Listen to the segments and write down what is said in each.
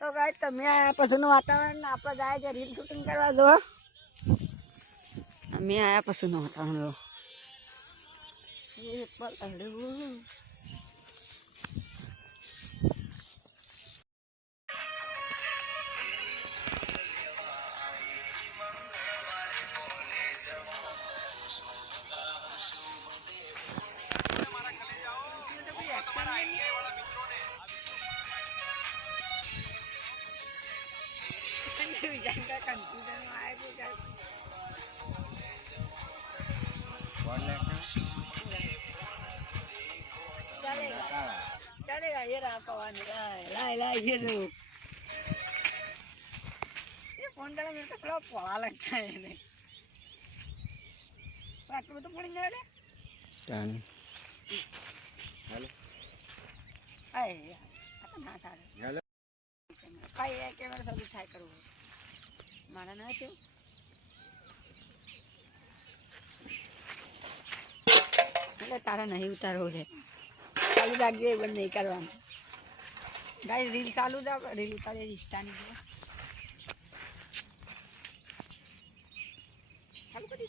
તો ગાય તમે આયા પછીનું વાતાવરણ આપણે જાય છે રીલ શૂટિંગ કરવા દો. અમે આયા પછીનું વાતાવરણ દો એ પલડવું. चलेगा ये रहा पवानी ला ला ये लो ये फोन करा मेरे को थोड़ा पड़ा लगता है ने बात में तो पड़ी जाए डन हेलो आए आता ना सारे हेलो काय है कैमरा सब उठाई करो मारा ना क्यों એટલે તારા નહીં ઉતારવો છે ચાલુ રાખજે બંધ નહીં કરવાનું ગાઈસ રીલ ચાલુ જ રીલ ઉતારે ઇન્સ્ટાની છે ચાલુ કરી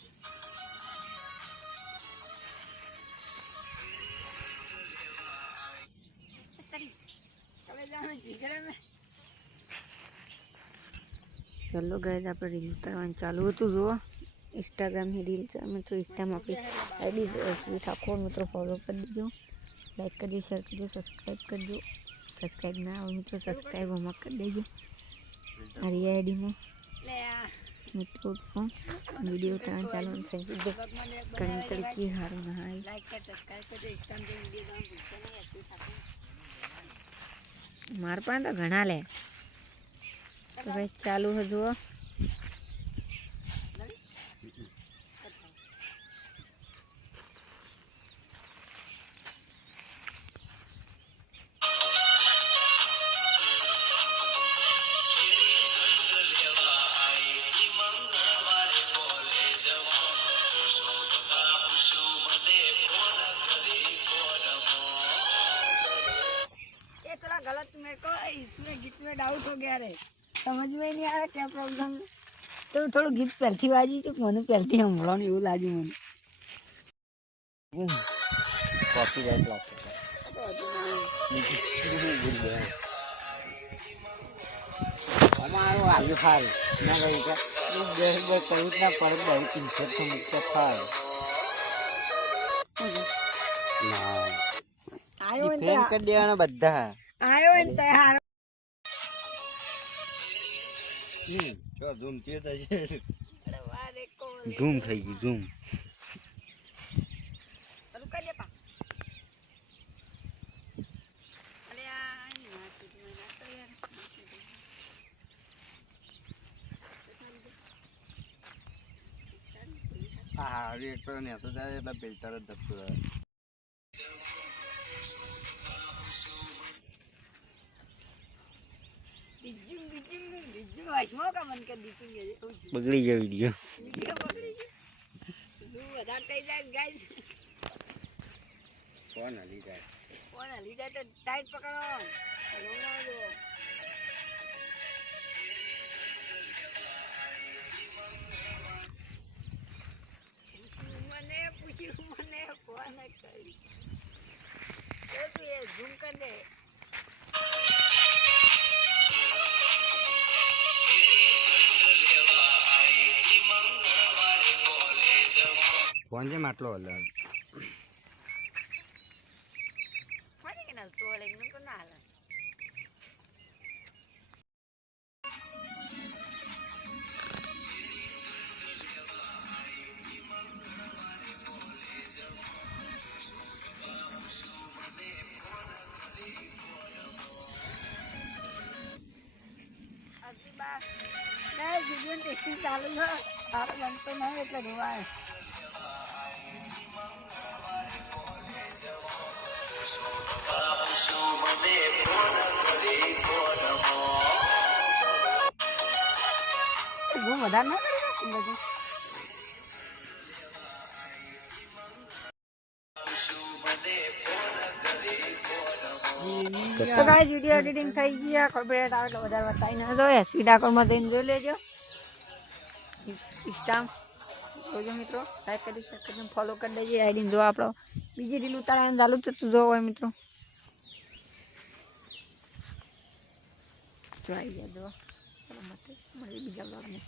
ચલે જાને જીગરે મે ચલો ગાઈસ આપણે રીલ ઉતારવાનું ચાલુ હતું જો इंस्टाग्राम रील से मित्रों इंस्टा में अपनी आईडी स्वीट ठाकुर मित्रों फॉलो कर दीजिए लाइक कर दीजिए शेयर कर दीजिए सब्सक्राइब कर दो सब्सक्राइब ना हो मित्रों सब्सक्राइब हम कर दीजिए हरी आईडी में मित्रों को वीडियो उतारना चालू संगीत करने तरीके हार नहाई मार पाए तो घना ले तो भाई चालू है जो गलत मेरे को इसमें गीत में डाउट हो गया रे समझ में नहीं आ रहा क्या प्रॉब्लम तो थोड़ा गीत पहलती बाजी तो મને પહેલથી સંભળાવાનું એવું લાગ્યું મને कॉपीराइट लागे हमारो आलू खाल ना भाई का देख दे कहीं ना पर बहुत चिंता तो मुझे खाल ना आयो फ्रेम कर देवाना બધા आयो इन तैयार જો ઝૂમ થયો તો છે અરે વાહ દેખો ઝૂમ થઈ ગઈ ઝૂમ ચાલુ કરી દે પા અરે આ ના તું ના તો યાર હા હવે એક તો ને તો જાય એટલે ફિલ્ટર જ દબતું રહે બગડી ગયો વિડિયો કોણ હલી જાય તો ટાઈટ પકડો મને પૂછ્યું મને ફોન કરી તું એ ઝૂમ કર દે ફોન છે માટલો હલે ફરી કે ના તો હલે નું તો ના હલે અગલી બાર ના વિડિયો ટેસ્ટિંગ ચાલુ છે તારો બનતો નહીં એટલે જોવાય હું વધારે ના કરી બધું તો ગાઈસ વિડિયો એડિટિંગ થઈ ગયા કોર્પોરેટ આવે એટલે વધારે બતાવી ના દો એસપી ડાકોરમાં જઈને જોઈ લેજો ઇન્સ્ટા જોજો મિત્રો લાઈક કરી શેર કરી ફોલો કરી દેજો આઈડી જો આપણો બીજી રીલ ઉતારવાનું ચાલુ જ થતું જો હોય મિત્રો જો આવી ગયા જો ચલો મતે મળીએ બીજા બ્લોગમાં